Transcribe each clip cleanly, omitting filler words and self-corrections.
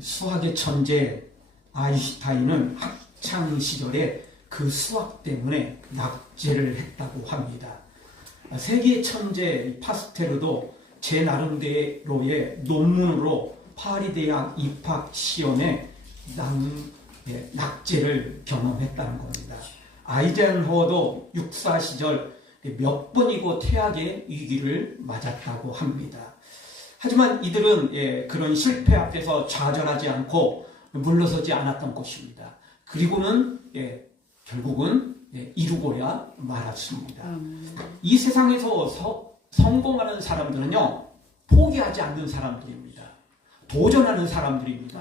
수학의 천재 아인슈타인은 학창 시절에 그 수학 때문에 낙제를 했다고 합니다. 세계 천재 파스텔도 제 나름대로의 논문으로 파리 대학 입학 시험에 낙제를 경험했다는 겁니다. 아이젠호워도 육사 시절 몇 번이고 태학의 위기를 맞았다고 합니다. 하지만 이들은 그런 실패 앞에서 좌절하지 않고 물러서지 않았던 것입니다. 그리고는 결국은 이루고야 말았습니다. 이 세상에서 성공하는 사람들은요, 포기하지 않는 사람들입니다. 도전하는 사람들입니다.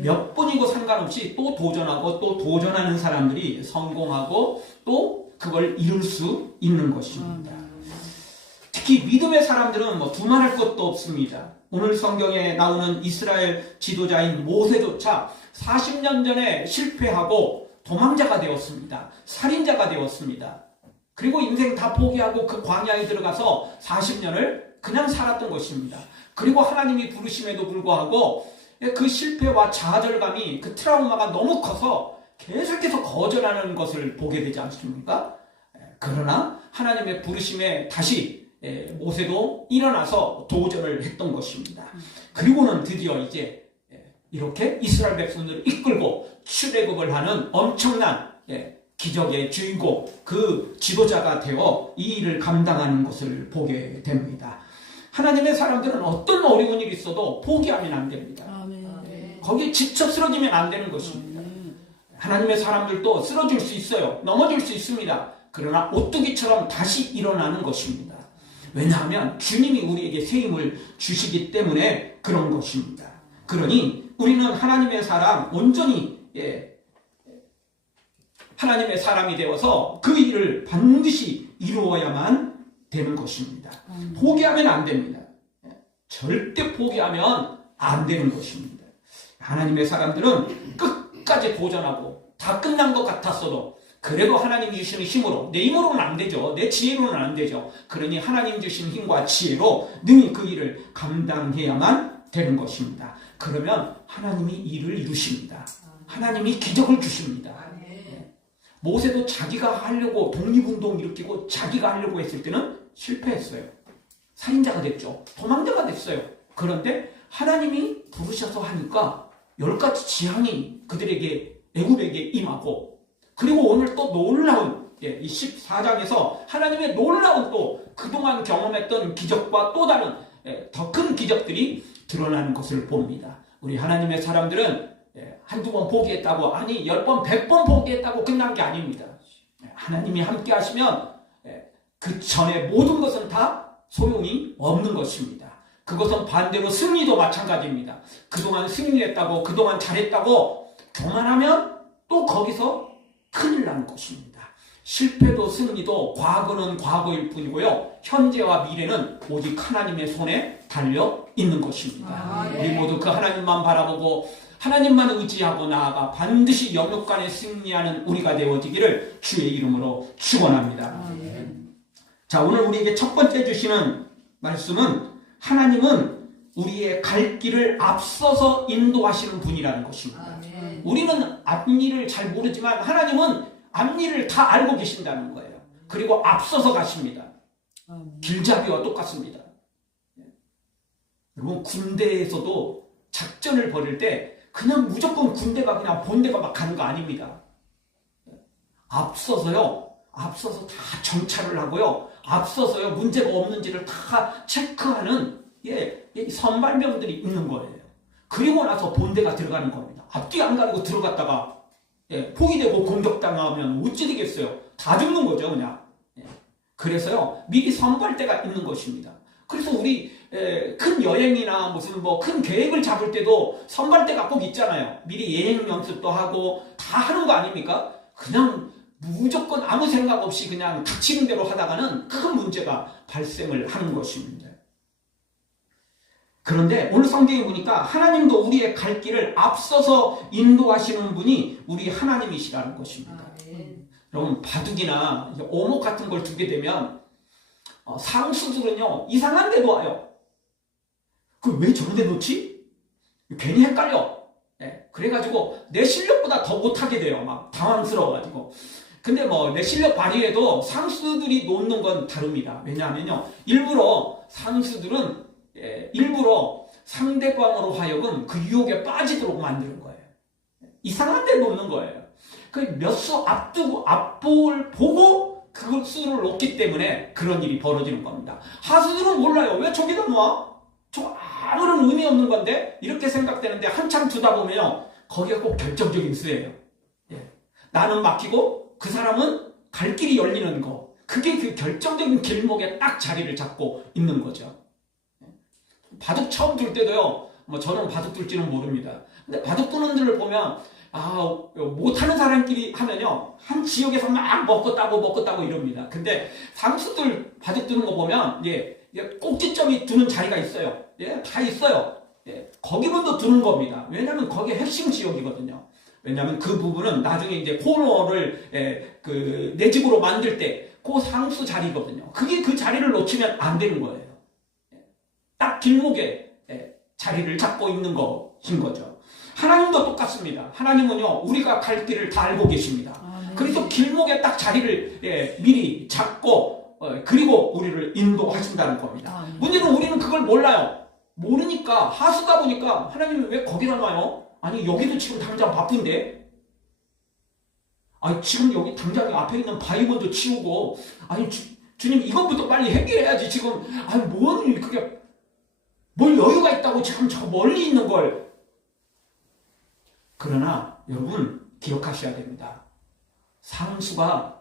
몇 번이고 상관없이 또 도전하고 또 도전하는 사람들이 성공하고 또 그걸 이룰 수 있는 것입니다. 특히 믿음의 사람들은 두말할 것도 없습니다. 오늘 성경에 나오는 이스라엘 지도자인 모세조차 40년 전에 실패하고 도망자가 되었습니다. 살인자가 되었습니다. 그리고 인생 다 포기하고 그 광야에 들어가서 40년을 그냥 살았던 것입니다. 그리고 하나님이 부르심에도 불구하고 그 실패와 좌절감이, 그 트라우마가 너무 커서 계속해서 거절하는 것을 보게 되지 않습니까? 그러나 하나님의 부르심에 다시 모세도 일어나서 도전을 했던 것입니다. 그리고는 드디어 이제 이렇게 이스라엘 백성들을 이끌고 출애굽을 하는 엄청난 기적의 주인공, 그 지도자가 되어 이 일을 감당하는 것을 보게 됩니다. 하나님의 사람들은 어떤 어려운 일이 있어도 포기하면 안 됩니다. 거기에 지쳐 쓰러지면 안 되는 것입니다. 하나님의 사람들도 쓰러질 수 있어요. 넘어질 수 있습니다. 그러나 오뚜기처럼 다시 일어나는 것입니다. 왜냐하면 주님이 우리에게 새 힘을 주시기 때문에 그런 것입니다. 그러니 우리는 하나님의 사람, 온전히 하나님의 사람이 되어서 그 일을 반드시 이루어야만 되는 것입니다. 포기하면 안 됩니다. 절대 포기하면 안 되는 것입니다. 하나님의 사람들은 끝까지 도전하고 다 끝난 것 같았어도 그래도 하나님이 주시는 힘으로, 내 힘으로는 안 되죠. 내 지혜로는 안 되죠. 그러니 하나님 주신 힘과 지혜로 능히 그 일을 감당해야만 되는 것입니다. 그러면 하나님이 일을 이루십니다. 하나님이 기적을 주십니다. 모세도 자기가 하려고 독립운동 일으키고 자기가 하려고 했을 때는 실패했어요. 살인자가 됐죠. 도망자가 됐어요. 그런데 하나님이 부르셔서 하니까 10가지 재앙이 그들에게, 애굽에게 임하고, 그리고 오늘 또 놀라운 이 14장에서 하나님의 놀라운 또 그동안 경험했던 기적과 또 다른 더 큰 기적들이 드러나는 것을 봅니다. 우리 하나님의 사람들은 한두 번 포기했다고, 아니 10번, 100번 포기했다고 끝난 게 아닙니다. 하나님이 함께 하시면 그 전에 모든 것은 다 소용이 없는 것입니다. 그것은 반대로 승리도 마찬가지입니다. 그동안 승리했다고, 그동안 잘했다고 교만하면 또 거기서 큰일 나는 것입니다. 실패도 승리도 과거는 과거일 뿐이고요, 현재와 미래는 오직 하나님의 손에 달려 있는 것입니다. 우리 모두 그 하나님만 바라보고 하나님만 의지하고 나아가 반드시 영육간에 승리하는 우리가 되어지기를 주의 이름으로 축원합니다. 자, 오늘 우리에게 첫 번째 주시는 말씀은 하나님은 우리의 갈 길을 앞서서 인도하시는 분이라는 것입니다. 우리는 앞일을 잘 모르지만 하나님은 앞일을 다 알고 계신다는 거예요. 그리고 앞서서 가십니다. 길잡이와 똑같습니다. 여러분, 군대에서도 작전을 벌일 때 그냥 무조건 군대가 그냥 본대가 막 가는 거 아닙니다. 앞서서요, 앞서서 다 정찰을 하고요, 앞서서요, 문제가 없는지를 다 체크하는 선발병들이 있는 거예요. 그리고 나서 본대가 들어가는 겁니다. 앞뒤 안 가리고 들어갔다가 포위되고 공격당하면 어찌 되겠어요? 다 죽는 거죠, 그냥. 그래서요, 미리 선발대가 있는 것입니다. 그래서 우리 큰 여행이나 무슨 큰 계획을 잡을 때도 선발대가 꼭 있잖아요. 미리 예행 연습도 하고 다 하는 거 아닙니까? 그냥 무조건 아무 생각 없이 그냥 닥치는 대로 하다가는 큰 문제가 발생을 하는 것입니다. 그런데 오늘 성경에 보니까 하나님도 우리의 갈 길을 앞서서 인도하시는 분이 우리 하나님이시라는 것입니다. 여러분, 바둑이나 오목 같은 걸 두게 되면 상수들은요, 이상한 데 놓아요. 그 왜 저런 데 놓지? 괜히 헷갈려. 그래가지고 내 실력보다 더 못하게 돼요. 막 당황스러워가지고. 근데 뭐 내 실력 발휘해도 상수들이 놓는 건 다릅니다. 왜냐하면요, 일부러 상수들은 일부러 상대방으로 하여금 그 유혹에 빠지도록 만드는 거예요. 이상한 데 놓는 거예요. 그 몇 수 앞두고 앞볼 보고 그 수를 놓기 때문에 그런 일이 벌어지는 겁니다. 하수들은 몰라요. 왜 저기다 놓아? 저 아무런 의미 없는 건데? 이렇게 생각되는데 한참 두다 보면요, 거기가 꼭 결정적인 수예요. 예. 나는 막히고 그 사람은 갈 길이 열리는 거. 그게 그 결정적인 길목에 딱 자리를 잡고 있는 거죠. 바둑 처음 둘 때도요, 뭐 저는 바둑 둘지는 모릅니다. 근데 바둑 두는 들을 보면, 못하는 사람끼리 하면요, 한 지역에서 막 먹고 따고 이럽니다. 근데 상수들 바둑 두는 거 보면, 꼭지점이 두는 자리가 있어요. 다 있어요. 거기만 더 두는 겁니다. 왜냐면 거기에 핵심 지역이거든요. 왜냐면 그 부분은 나중에 이제 코너를 내 집으로 만들 때 그 상수 자리거든요. 그게 그 자리를 놓치면 안 되는 거예요. 딱 길목에 자리를 잡고 있는 것인 거죠. 하나님도 똑같습니다. 하나님은요, 우리가 갈 길을 다 알고 계십니다. 그래서 길목에 딱 자리를 미리 잡고 그리고 우리를 인도하신다는 겁니다. 문제는 우리는 그걸 몰라요. 모르니까, 하수다 보니까 하나님이 왜 거기다 놔요? 아니, 여기도 지금 당장 바쁜데? 아니, 지금 여기 당장 앞에 있는 바위먼저 치우고, 아니, 주님 이것부터 빨리 해결해야지. 지금, 아니, 뭘 여유가 있다고 지금 저 멀리 있는 걸. 그러나 여러분 기억하셔야 됩니다. 상수가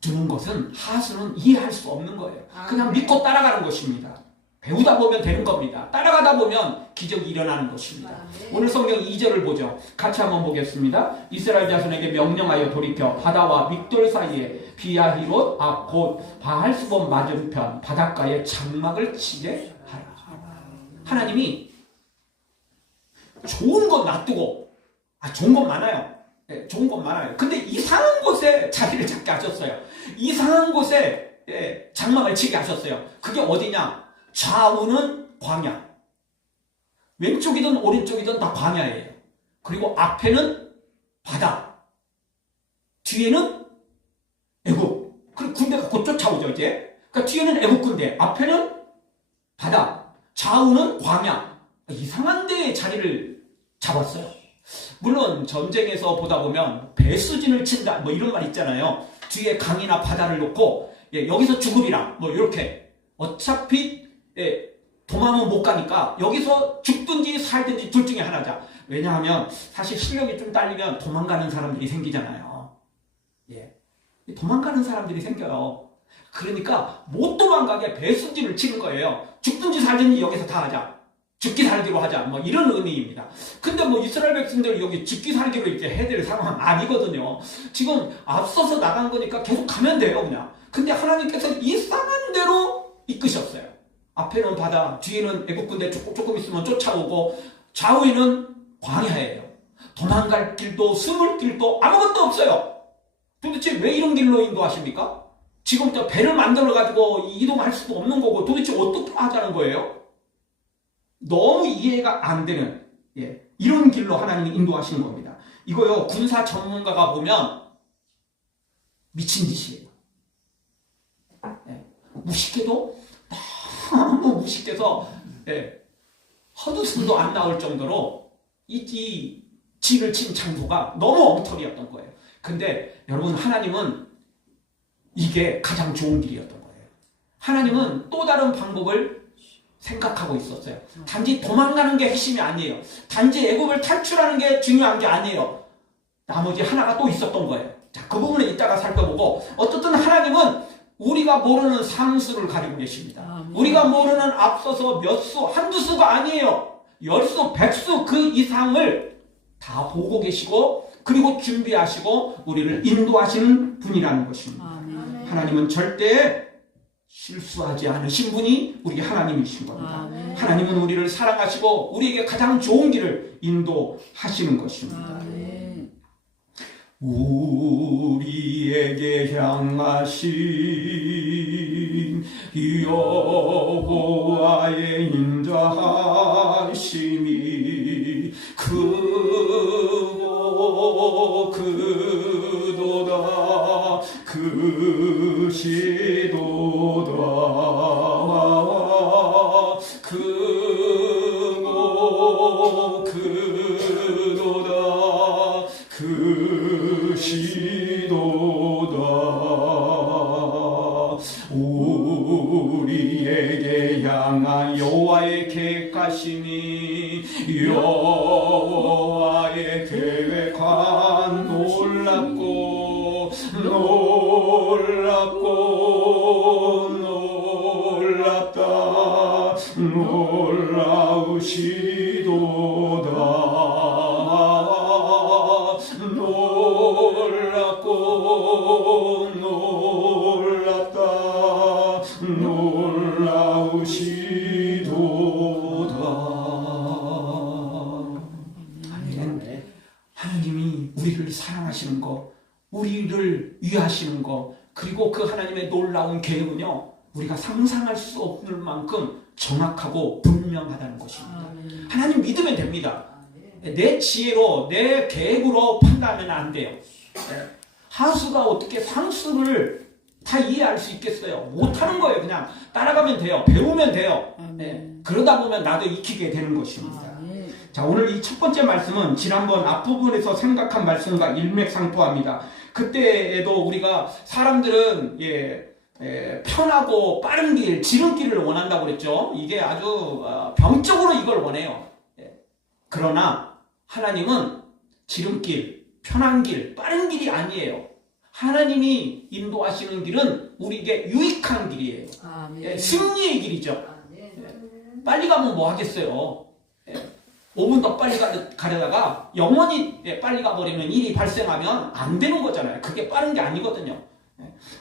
두는 것은 하수는 이해할 수 없는 거예요. 그냥 믿고 따라가는 것입니다. 배우다 보면 되는 겁니다. 따라가다 보면 기적이 일어나는 것입니다. 오늘 성경 2절을 보죠. 같이 한번 보겠습니다. 이스라엘 자손에게 명령하여 돌이켜 바다와 믹돌 사이에 비아히롯 곧 바할스본 맞은편 바닷가에 장막을 치게 하라. 하나님이 좋은 건 놔두고, 좋은 건 많아요. 좋은 건 많아요. 근데 이상한 곳에 자리를 잡게 하셨어요. 이상한 곳에 장막을 치게 하셨어요. 그게 어디냐? 좌우는 광야. 왼쪽이든 오른쪽이든 다 광야예요. 그리고 앞에는 바다. 뒤에는 애국. 그리고 군대가 곧 쫓아오죠, 이제. 그러니까 뒤에는 애국 군대, 앞에는 바다. 좌우는 광야. 이상한 데에 자리를 잡았어요. 물론 전쟁에서 보다 보면 배수진을 친다 뭐 이런 말 있잖아요. 뒤에 강이나 바다를 놓고 여기서 죽으리라 뭐 이렇게. 어차피 도망은 못 가니까 여기서 죽든지 살든지 둘 중에 하나자. 왜냐하면 사실 실력이 좀 딸리면 도망가는 사람들이 생기잖아요. 도망가는 사람들이 생겨요. 그러니까 못 도망가게 배수진을 치는 거예요. 죽든지 살든지 여기서 다 하자. 죽기 살기로 하자. 뭐 이런 의미입니다. 근데 뭐 이스라엘 백성들 여기 죽기 살기로 이렇게 해야 될 상황은 아니거든요. 지금 앞서서 나간 거니까 계속 가면 돼요, 그냥. 근데 하나님께서 이상한 대로 이끄셨어요. 앞에는 바다, 뒤에는 애국군대 조금 있으면 쫓아오고, 좌우에는 광야예요. 도망갈 길도 숨을 길도 아무것도 없어요. 도대체 왜 이런 길로 인도하십니까? 지금 또 배를 만들어가지고 이동할 수도 없는 거고 도대체 어떻게 하자는 거예요? 너무 이해가 안 되는 이런 길로 하나님이 인도하시는 겁니다. 이거요, 군사 전문가가 보면 미친 짓이에요. 무식해도 너무 무식해서 헛웃음도 안 나올 정도로 이 진을 친 장소가 너무 엉터리였던 거예요. 근데 여러분, 하나님은 이게 가장 좋은 길이었던 거예요. 하나님은 또 다른 방법을 생각하고 있었어요. 단지 도망가는 게 핵심이 아니에요. 단지 애굽을 탈출하는 게 중요한 게 아니에요. 나머지 하나가 또 있었던 거예요. 자, 그 부분은 이따가 살펴보고, 어쨌든 하나님은 우리가 모르는 상수를 가지고 계십니다. 우리가 모르는 앞서서 몇 수, 한두 수가 아니에요. 10수, 100수 그 이상을 다 보고 계시고, 그리고 준비하시고 우리를 인도하시는 분이라는 것입니다. 하나님은 절대 실수하지 않으신 분이 우리 하나님이신 겁니다. 하나님은 우리를 사랑하시고 우리에게 가장 좋은 길을 인도하시는 것입니다. 우리에게 향하신 여호와의 인자하심이 그 그도다 그시도다 우리에게 향한 여호와의 계획하심이 여호와의 계획한 놀랍고 놀랍다 놀라우시도다 놀랍고 놀랍다 놀라우시도다. 아멘. 하나님이 우리를 사랑하시는 거, 우리를 위하시는 거, 그리고 그 하나님의 놀라운 계획은요, 우리가 상상할 수 없을 만큼 정확하고 분명하다는 것입니다. 하나님 믿으면 됩니다. 내 지혜로, 내 계획으로 판단하면 안 돼요. 하수가 어떻게 상수를 다 이해할 수 있겠어요? 못하는 거예요. 그냥 따라가면 돼요. 배우면 돼요. 그러다 보면 나도 익히게 되는 것입니다. 자, 오늘 이 첫 번째 말씀은 지난번 앞부분에서 생각한 말씀과 일맥상통합니다. 그때에도 우리가 사람들은 편하고 빠른 길, 지름길을 원한다고 그랬죠. 이게 아주 병적으로 이걸 원해요. 그러나 하나님은 지름길, 편한 길, 빠른 길이 아니에요. 하나님이 인도하시는 길은 우리에게 유익한 길이에요. 승리의 길이죠. 빨리 가면 뭐 하겠어요. 5분 더 빨리 가려다가 영원히 빨리 가버리는 일이 발생하면 안 되는 거잖아요. 그게 빠른 게 아니거든요.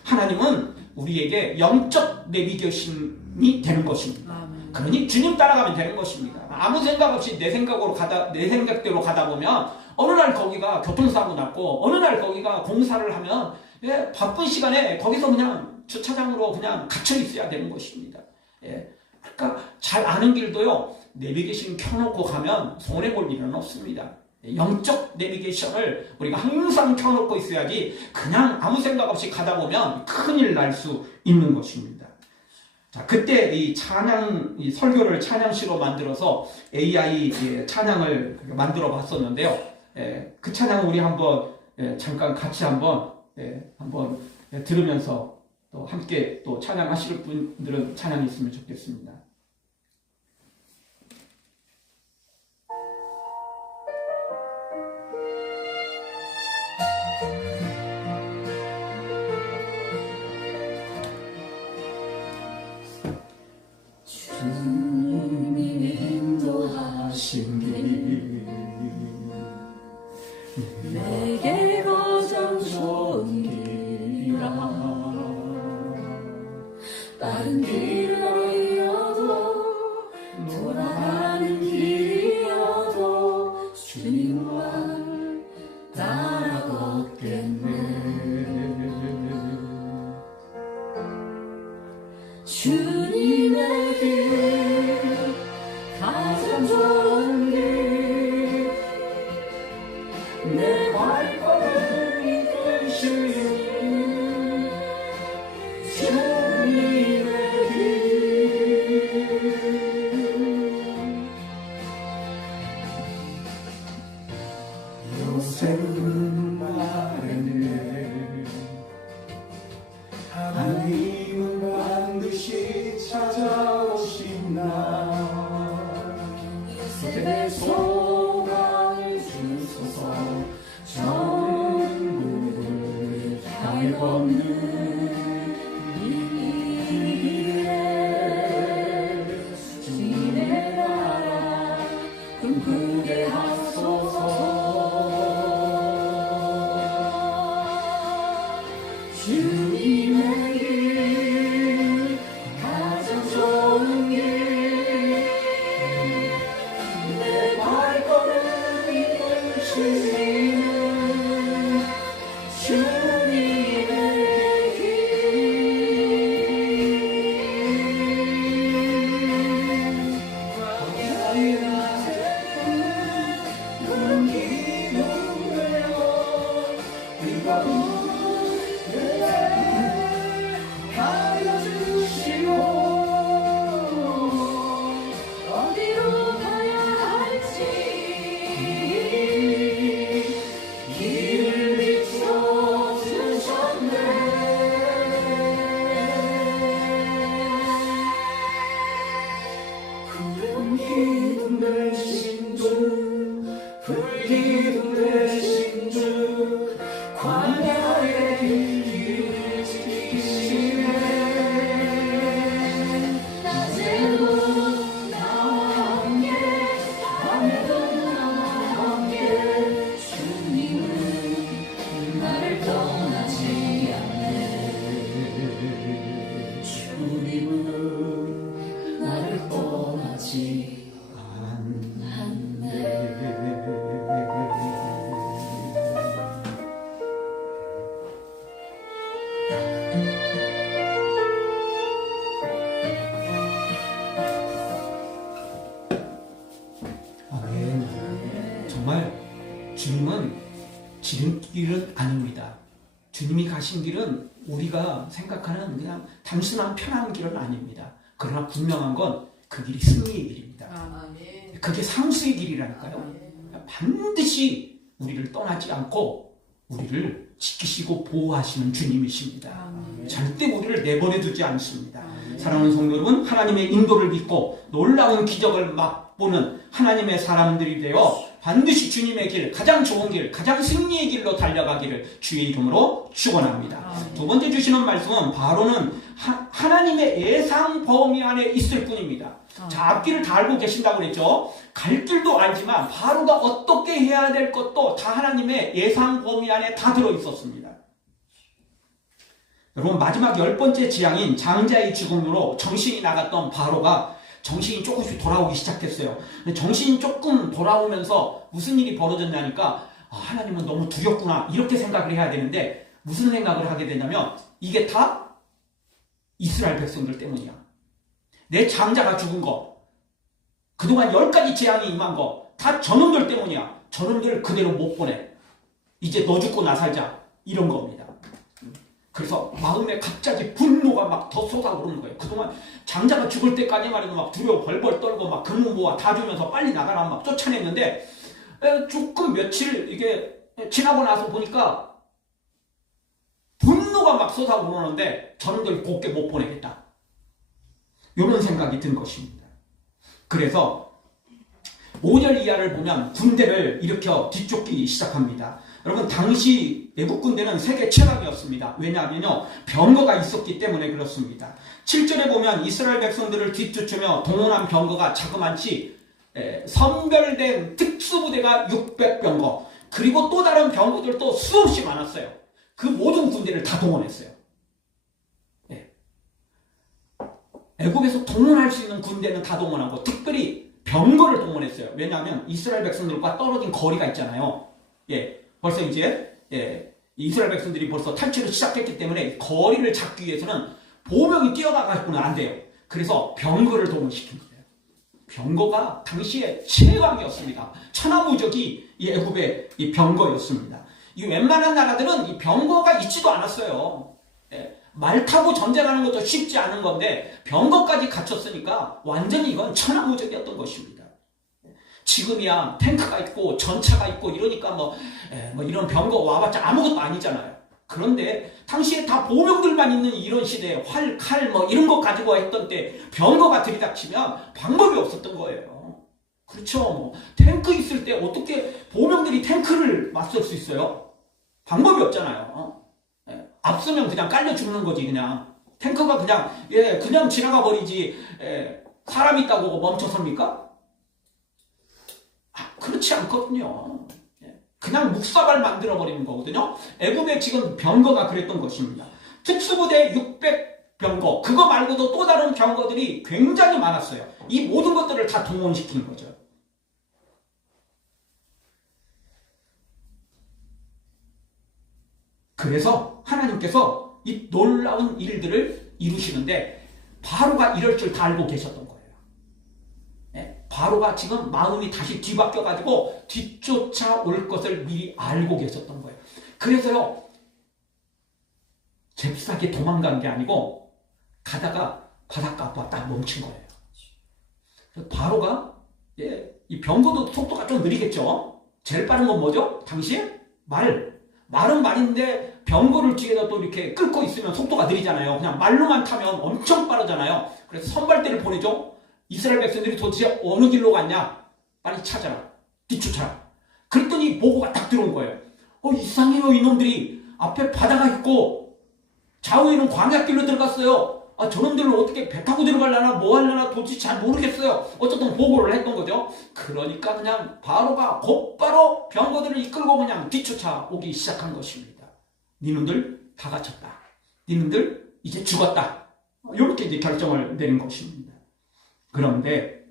하나님은 우리에게 영적 내비게이션이 되는 것입니다. 그러니 주님 따라가면 되는 것입니다. 아무 생각 없이 내 생각대로 가다 보면 어느 날 거기가 교통사고 났고 어느 날 거기가 공사를 하면 바쁜 시간에 거기서 그냥 주차장으로 그냥 갇혀 있어야 되는 것입니다. 그러니까 잘 아는 길도요, 내비게이션 켜놓고 가면 손해볼 일은 없습니다. 영적 내비게이션을 우리가 항상 켜놓고 있어야지 그냥 아무 생각 없이 가다 보면 큰일 날 수 있는 것입니다. 자, 그때 이 찬양, 이 설교를 찬양시로 만들어서 AI 찬양을 만들어 봤었는데요. 그 찬양 우리 한번 잠깐 같이 한번 들으면서 또 함께 또 찬양하실 분들은 찬양이 있으면 좋겠습니다. 주님이 인도하신 길 내게 가장 좋은 길이라 빠른 길이어도 돌아가는 길이어도 주님만 따라 걷겠네. 주님의 길 가장 좋은 길 내 발걸음을 이끄시는 주님의 길 요셉은 말했네 하나님은 반드시 찾아오신다. 요셉의 소망을 주소서 전국을 향해 걷는 이 길에 주님의 나라 꿈꾸게 하소서. 주님의 길 가장 좋은 길 내 발걸음 이끄시는 주님의 길 거기에 낮에는 정말 주님은 지름길은 아닙니다. 주님이 가신 길은 우리가 생각하는 그냥 단순한 편한 길은 아닙니다. 그러나 분명한 건 그 길이 승리의 길입니다. 그게 상수의 길이라니까요. 반드시 우리를 떠나지 않고 우리를 지키시고 보호하시는 주님이십니다. 절대 우리를 내버려 두지 않습니다. 사랑하는 성도 여러분, 하나님의 인도를 믿고 놀라운 기적을 맛보는 하나님의 사람들이 되어 반드시 주님의 길, 가장 좋은 길, 가장 승리의 길로 달려가기를 주의 이름으로 축원합니다. 두 번째 주시는 말씀은 바로는 하나님의 예상 범위 안에 있을 뿐입니다. 자, 앞길을 다 알고 계신다고 그랬죠. 갈 길도 알지만 바로가 어떻게 해야 될 것도 다 하나님의 예상 범위 안에 다 들어있었습니다. 여러분, 마지막 10번째 재앙인 장자의 죽음으로 정신이 나갔던 바로가 정신이 조금씩 돌아오기 시작했어요. 근데 정신이 조금 돌아오면서 무슨 일이 벌어졌냐니까 하나님은 너무 두렵구나 이렇게 생각을 해야 되는데 무슨 생각을 하게 되냐면 이게 다 이스라엘 백성들 때문이야. 내 장자가 죽은 거, 그동안 10가지 재앙이 임한 거 다 저놈들 때문이야. 저놈들 그대로 못 보내. 이제 너 죽고 나 살자. 이런 겁니다. 그래서 마음에 갑자기 분노가 막 더 솟아오르는 거예요. 그동안 장자가 죽을 때까지만 해도 막 두려워 벌벌 떨고 막 금은보화 다 주면서 빨리 나가라 막 쫓아냈는데 조금 며칠 이게 지나고 나서 보니까 분노가 막 솟아오르는데 저놈들 곱게 못 보내겠다. 이런 생각이 든 것입니다. 그래서 5절 이하를 보면 군대를 일으켜 뒤쫓기 시작합니다. 여러분, 당시 애국 군대는 세계 최강이었습니다. 왜냐하면요, 병거가 있었기 때문에 그렇습니다. 7절에 보면 이스라엘 백성들을 뒤쫓으며 동원한 병거가 자그만치 선별된 특수부대가 600병거, 그리고 또 다른 병거들도 수없이 많았어요. 그 모든 군대를 다 동원했어요. 애국에서 동원할 수 있는 군대는 다 동원하고 특별히 병거를 동원했어요. 왜냐하면 이스라엘 백성들과 떨어진 거리가 있잖아요. 벌써 이제 이스라엘 백성들이 벌써 탈출을 시작했기 때문에 거리를 잡기 위해서는 보병이 뛰어나가서는 안 돼요. 그래서 병거를 동원시킨 거예요. 병거가 당시에 최강이었습니다. 천하무적이 이 애굽의 이 병거였습니다. 이 웬만한 나라들은 이 병거가 있지도 않았어요. 말 타고 전쟁하는 것도 쉽지 않은 건데 병거까지 갖췄으니까 완전히 이건 천하무적이었던 것입니다. 지금이야 탱크가 있고 전차가 있고 이러니까 뭐 이런 병거 와봤자 아무것도 아니잖아요. 그런데 당시에 다 보병들만 있는 이런 시대에 활, 칼 뭐 이런 거 가지고 했던 때 병거가 들이닥치면 방법이 없었던 거예요. 그렇죠. 뭐 탱크 있을 때 어떻게 보병들이 탱크를 맞설 수 있어요? 방법이 없잖아요. 앞서면 그냥 깔려 죽는 거지. 그냥 탱크가 그냥 지나가 버리지 사람 있다고 멈춰 섭니까? 그렇지 않거든요. 그냥 묵사발 만들어버리는 거거든요. 애굽의 지금 병거가 그랬던 것입니다. 특수부대 600병거, 그거 말고도 또 다른 병거들이 굉장히 많았어요. 이 모든 것들을 다 동원시키는 거죠. 그래서 하나님께서 이 놀라운 일들을 이루시는데 바로가 이럴 줄 다 알고 계셨던 거예요. 바로가 지금 마음이 다시 뒤바뀌어가지고 뒤쫓아올 것을 미리 알고 계셨던 거예요. 그래서요, 잽싸게 도망간 게 아니고 가다가 바닷가 앞에 딱 멈춘 거예요. 바로가 이 병거도 속도가 좀 느리겠죠. 제일 빠른 건 뭐죠? 당시에 말은 말인데 병거를 뒤에다 또 이렇게 끌고 있으면 속도가 느리잖아요. 그냥 말로만 타면 엄청 빠르잖아요. 그래서 선발대를 보내죠. 이스라엘 백성들이 도대체 어느 길로 갔냐? 빨리 찾아라. 뒤쫓아라. 그랬더니 보고가 딱 들어온 거예요. 이상해요. 이놈들이 앞에 바다가 있고 좌우에는 광야길로 들어갔어요. 저놈들을 어떻게 배 타고 들어가려나 뭐 하려나 도대체 잘 모르겠어요. 어쨌든 보고를 했던 거죠. 그러니까 그냥 바로가 곧바로 병거들을 이끌고 그냥 뒤쫓아오기 시작한 것입니다. 니놈들 다 갇혔다. 니놈들 이제 죽었다. 이렇게 이제 결정을 내린 것입니다. 그런데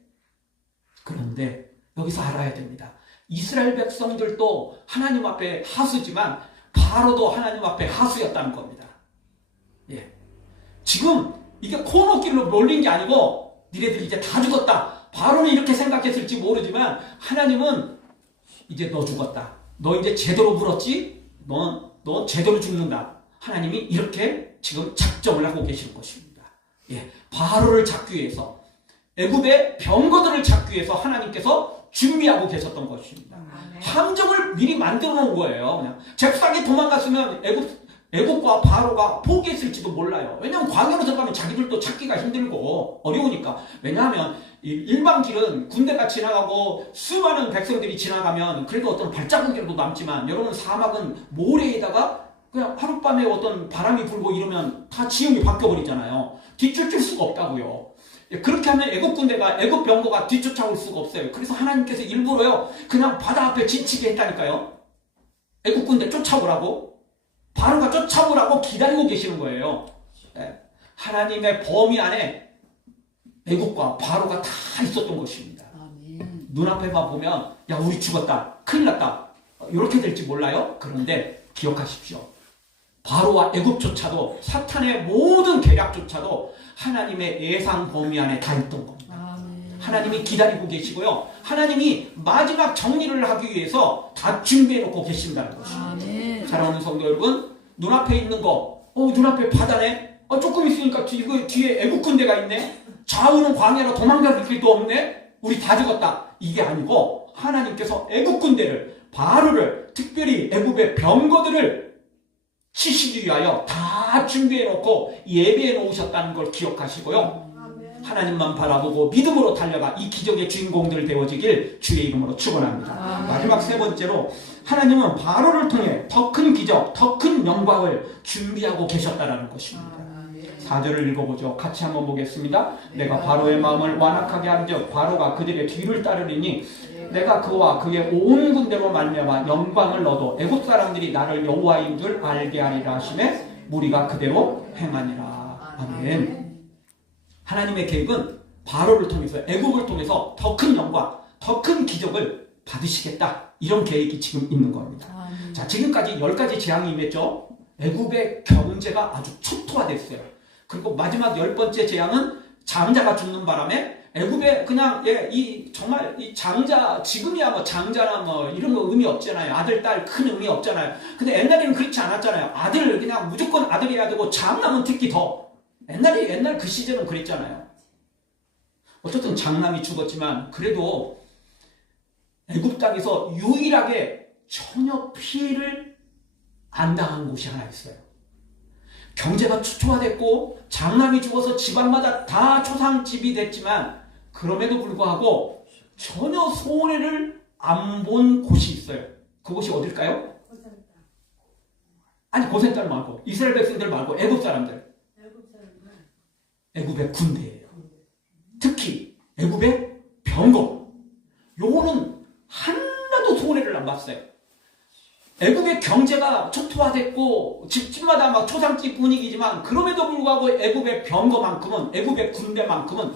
여기서 알아야 됩니다. 이스라엘 백성들도 하나님 앞에 하수지만 바로도 하나님 앞에 하수였다는 겁니다. 지금 이게 코너길로 몰린 게 아니고 니네들이 이제 다 죽었다. 바로는 이렇게 생각했을지 모르지만 하나님은 이제 너 죽었다. 너 이제 제대로 물었지? 너 제대로 죽는다. 하나님이 이렇게 지금 작정을 하고 계시는 것입니다. 예, 바로를 잡기 위해서, 애굽의 병거들을 잡기 위해서 하나님께서 준비하고 계셨던 것입니다. 함정을 미리 만들어 놓은 거예요. 그냥 잽싸게 도망갔으면 애굽과 바로가 포기했을지도 몰라요. 왜냐하면 광야로 들어가면 자기들도 찾기가 힘들고 어려우니까. 왜냐하면 일방길은 군대가 지나가고 수많은 백성들이 지나가면 그래도 어떤 발자국이라도 남지만, 여러분 사막은 모래에다가 그냥 하룻밤에 어떤 바람이 불고 이러면 다 지형이 바뀌어버리잖아요. 뒤쫓을 수가 없다고요. 그렇게 하면 애굽 군대가, 애굽 병거가 뒤쫓아올 수가 없어요. 그래서 하나님께서 일부러요, 그냥 바다 앞에 지치게 했다니까요. 애굽 군대 쫓아오라고, 바로가 쫓아오라고 기다리고 계시는 거예요. 하나님의 범위 안에 애굽과 바로가 다 있었던 것입니다. 눈앞에만 보면 야, 우리 죽었다, 큰일 났다, 이렇게 될지 몰라요. 그런데 기억하십시오. 바로와 애굽조차도, 사탄의 모든 계략조차도 하나님의 예상 범위 안에 다 있던 겁니다. 하나님이 기다리고 계시고요, 하나님이 마지막 정리를 하기 위해서 다 준비해 놓고 계신다는 것입니다. 사랑하는 성도 여러분, 눈앞에 있는 거, 눈앞에 바다네, 조금 있으니까 뒤에 애굽 군대가 있네, 좌우는 광야로 도망갈 길도 없네, 우리 다 죽었다, 이게 아니고 하나님께서 애굽 군대를, 바로를, 특별히 애굽의 병거들을 치시기 위하여 다 준비해 놓고 예배해 놓으셨다는 걸 기억하시고요, 하나님만 바라보고 믿음으로 달려가 이 기적의 주인공들 되어지길 주의 이름으로 축원합니다. 마지막 세 번째로, 하나님은 바로를 통해 더 큰 기적, 더 큰 영광을 준비하고 계셨다는 것입니다. 4절을 읽어보죠. 같이 한번 보겠습니다. 내가 바로의 마음을 완악하게 한즉 바로가 그들의 뒤를 따르리니 내가 그와 그의 온 군대로 말미암아 영광을 얻어 애굽 사람들이 나를 여호와인 줄 알게 하리라 하시매 무리가 그대로 행하니라. 아멘. 하나님의 계획은 바로를 통해서, 애굽을 통해서 더 큰 영광, 더 큰 기적을 받으시겠다, 이런 계획이 지금 있는 겁니다. 자, 지금까지 10가지 재앙이 임했죠. 애굽의 경제가 아주 초토화됐어요. 그리고 마지막 10번째 재앙은 장자가 죽는 바람에 애굽에 그냥 정말 이 장자, 지금이야 뭐 장자나 뭐 이런 거 의미 없잖아요. 아들, 딸 큰 의미 없잖아요. 근데 옛날에는 그렇지 않았잖아요. 아들, 그냥 무조건 아들이어야 되고 장남은 특히 더. 옛날 그 시절은 그랬잖아요. 어쨌든 장남이 죽었지만 그래도 애굽 땅에서 유일하게 전혀 피해를 안 당한 곳이 하나 있어요. 경제가 초토화됐고 장남이 죽어서 집안마다 다 초상집이 됐지만 그럼에도 불구하고 전혀 손해를 안 본 곳이 있어요. 그곳이 어딜까요? 아니, 고센 말고, 이스라엘 백성들 말고 애굽 사람들. 애굽의 군대예요. 특히 애굽의 병거, 요거는 하나도 손해를 안 봤어요. 애굽의 경제가 초토화됐고 집집마다 막 초상집 분위기지만 그럼에도 불구하고 애굽의 병거만큼은, 애굽의 군대만큼은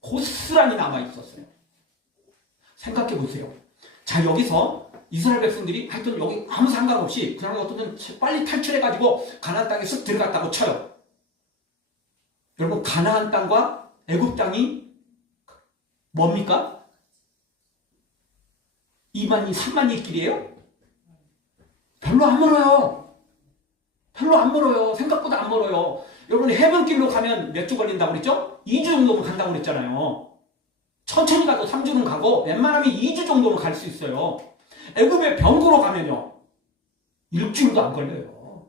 고스란히 남아있었어요. 생각해 보세요. 자, 여기서 이스라엘 백성들이 하여튼 여기 아무 상관없이 그냥 어떤 빨리 탈출해가지고 가나안 땅에 쓱 들어갔다고 쳐요. 여러분, 가나안 땅과 애굽 땅이 뭡니까? 2만 리, 3만 리 길이에요? 별로 안 멀어요. 별로 안 멀어요. 생각보다 안 멀어요. 여러분, 해변길로 가면 몇 주 걸린다고 그랬죠? 2주 정도면 간다고 그랬잖아요. 천천히 가도 3주는 가고 웬만하면 2주 정도는 갈 수 있어요. 애굽의 병거로 가면요, 일주일도 안 걸려요.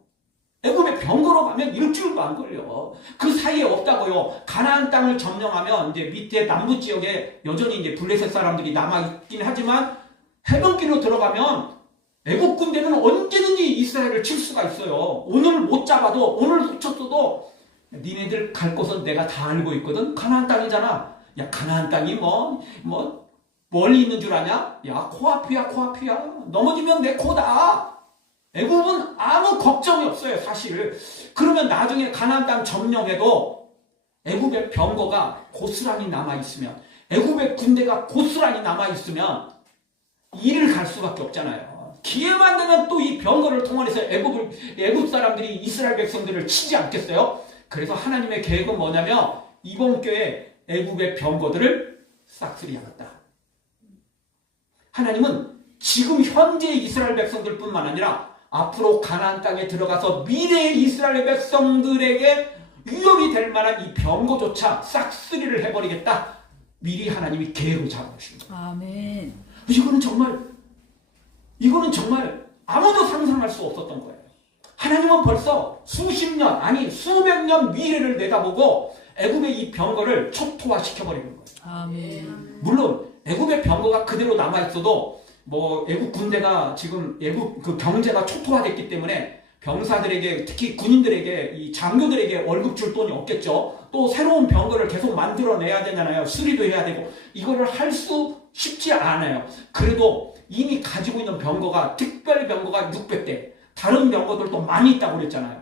애굽의 병거로 가면 일주일도 안 걸려. 그 사이에 없다고요. 가나안 땅을 점령하면 이제 밑에 남부 지역에 여전히 이제 블레셋 사람들이 남아 있긴 하지만 해변길로 들어가면 애국 군대는 언제든지 이스라엘을 칠 수가 있어요. 오늘 못 잡아도, 오늘 훔쳤어도 니네들 갈 곳은 내가 다 알고 있거든. 가나안 땅이잖아. 야, 가나안 땅이 멀리 있는 줄 아냐? 야, 코앞이야. 넘어지면 내 코다. 애국은 아무 걱정이 없어요, 사실. 그러면 나중에 가나안 땅 점령해도 애국의 병거가 고스란히 남아있으면, 애국의 군대가 고스란히 남아있으면 이를 갈 수밖에 없잖아요. 기회만 되면 또 이 병거를 통해서 애굽 사람들이 이스라엘 백성들을 치지 않겠어요? 그래서 하나님의 계획은 뭐냐면 이번 기회에 애굽의 병거들을 싹쓸이하겠다. 하나님은 지금 현재 이스라엘 백성들뿐만 아니라 앞으로 가나안 땅에 들어가서 미래의 이스라엘 백성들에게 위협이 될 만한 이 병거조차 싹쓸이를 해버리겠다. 미리 하나님이 계획을 잡으십니다. 아멘. 이거는 정말 아무도 상상할 수 없었던 거예요. 하나님은 벌써 수십 년, 아니 수백 년 미래를 내다보고 애굽의 이 병거를 초토화시켜버리는 거예요. 아멘. 물론 애굽의 병거가 그대로 남아있어도 뭐 애굽 군대가 지금 애굽 그 경제가 초토화됐기 때문에 병사들에게, 특히 군인들에게, 이 장교들에게 월급 줄 돈이 없겠죠. 또 새로운 병거를 계속 만들어내야 되잖아요. 수리도 해야 되고. 이거를 할 수 쉽지 않아요. 그래도 이미 가지고 있는 병거가, 특별 병거가 600대, 다른 병거들도 많이 있다고 그랬잖아요.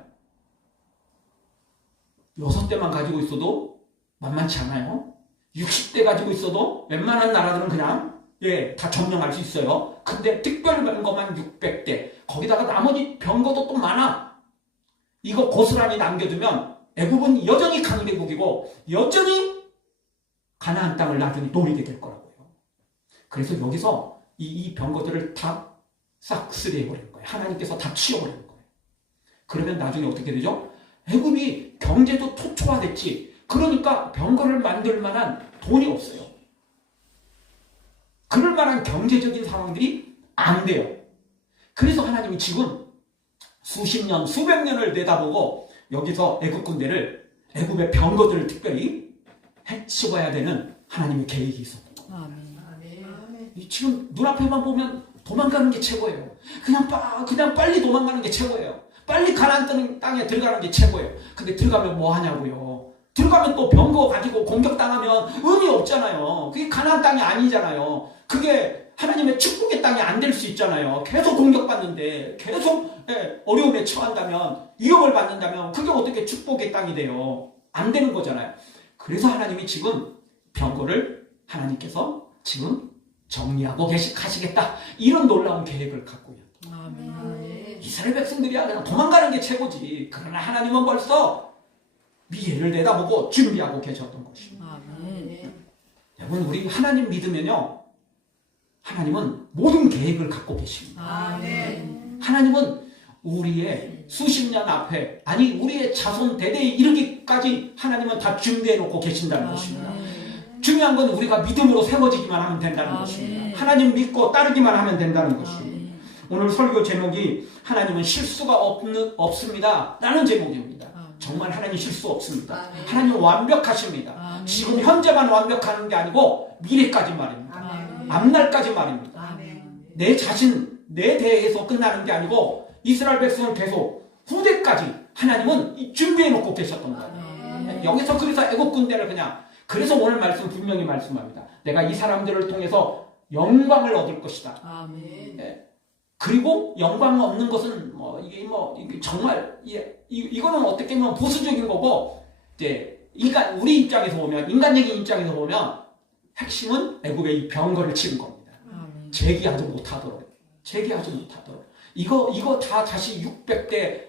6대만 가지고 있어도 만만치 않아요. 60대 가지고 있어도 웬만한 나라들은 그냥 다 점령할 수 있어요. 근데 특별 병거만 600대, 거기다가 나머지 병거도 또 많아. 이거 고스란히 남겨두면 애굽은 여전히 강대국이고 여전히 가나안 땅을 나중에 노리게 될 거라고요. 그래서 여기서 이 병거들을 다 싹쓸이해버리는 거예요. 하나님께서 다 치워버리는 거예요. 그러면 나중에 어떻게 되죠? 애굽이 경제도 초토화됐지. 그러니까 병거를 만들 만한 돈이 없어요. 그럴 만한 경제적인 상황들이 안 돼요. 그래서 하나님이 지금 수십 년, 수백 년을 내다보고 여기서 애굽 군대를, 애굽의 병거들을 특별히 해치워야 되는 하나님의 계획이 있었던 거예요. 아멘. 지금 눈앞에만 보면 도망가는 게 최고예요. 그냥 빨리 도망가는 게 최고예요. 빨리 가나안 땅에 들어가는 게 최고예요. 근데 들어가면 뭐 하냐고요. 들어가면 또 병거 가지고 공격당하면 의미 없잖아요. 그게 가나안 땅이 아니잖아요. 그게 하나님의 축복의 땅이 안 될 수 있잖아요. 계속 공격받는데, 계속 어려움에 처한다면, 위협을 받는다면 그게 어떻게 축복의 땅이 돼요? 안 되는 거잖아요. 그래서 하나님이 지금 병거를 하나님께서 지금 정리하고 가시겠다. 이런 놀라운 계획을 갖고 있다. 아멘. 이스라엘 백성들이야 그냥 도망가는 게 최고지. 그러나 하나님은 벌써 미래를 내다보고 준비하고 계셨던 것입니다. 아멘. 여러분, 우리 하나님 믿으면요, 하나님은 모든 계획을 갖고 계십니다. 아멘. 하나님은 우리의 수십 년 앞에, 아니 우리의 자손 대대에 이르기까지 하나님은 다 준비해 놓고 계신다는 것입니다. 중요한 건 우리가 믿음으로 세워지기만 하면 된다는 아멘. 것입니다. 하나님 믿고 따르기만 하면 된다는 것입니다. 오늘 설교 제목이 하나님은 실수가 없습니다 라는 제목입니다. 정말 하나님 실수 없습니다. 하나님 완벽하십니다. 지금 현재만 완벽한 게 아니고 미래까지 말입니다. 앞날까지 말입니다. 내 자신, 내 대해서 끝나는 게 아니고 이스라엘 백성은 계속 후대까지 하나님은 준비해 놓고 계셨던 거예요. 여기서 그래서 애국 군대를 그래서 오늘 말씀 분명히 말씀합니다. 내가 이 사람들을 통해서 영광을 얻을 것이다. 아멘. 그리고 영광 얻는 것은 이게 정말 이거는 어떻게 보면 보수적인 거고, 이제 우리 입장에서 보면, 인간적인 입장에서 보면 핵심은 애굽의 이 병거를 치는 겁니다. 아멘. 제기하지 못하도록. 이거 다 다시 600대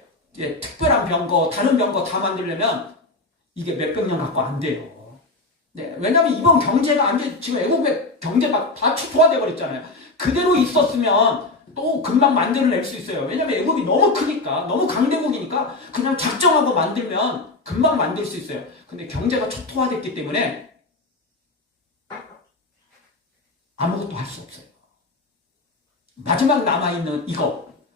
특별한 병거, 다른 병거 다 만들려면 이게 몇백 년 갖고 안 돼요. 네, 왜냐면 이번 경제가 안 돼. 지금 애국의 경제가 다 초토화돼 버렸잖아요. 그대로 있었으면 또 금방 만들어낼 수 있어요. 왜냐면 애국이 너무 크니까, 너무 강대국이니까 그냥 작정하고 만들면 금방 만들 수 있어요. 근데 경제가 초토화됐기 때문에 아무것도 할 수 없어요. 마지막 남아있는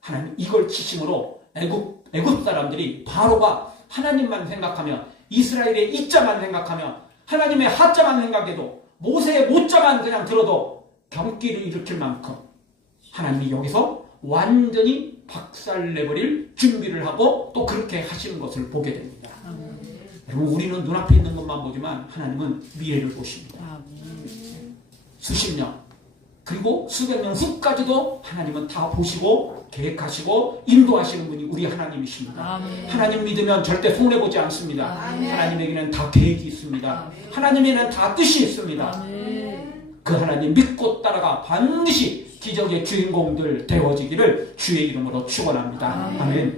하나님 이걸 치심으로 애국 사람들이, 바로가 하나님만 생각하면, 이스라엘의 이자만 생각하면, 하나님의 하자만 생각해도, 모세의 모자만 그냥 들어도 경기를 일으킬 만큼 하나님이 여기서 완전히 박살내버릴 준비를 하고 또 그렇게 하시는 것을 보게 됩니다. 여러분, 우리는 눈앞에 있는 것만 보지만 하나님은 미래를 보십니다. 수십 년, 그리고 수백 년 후까지도 하나님은 다 보시고 계획하시고 인도하시는 분이 우리 하나님이십니다. 아멘. 하나님 믿으면 절대 손해보지 않습니다. 아멘. 하나님에게는 다 계획이 있습니다. 아멘. 하나님에게는 다 뜻이 있습니다. 아멘. 그 하나님 믿고 따라가 반드시 기적의 주인공들 되어지기를 주의 이름으로 축원합니다. 아멘.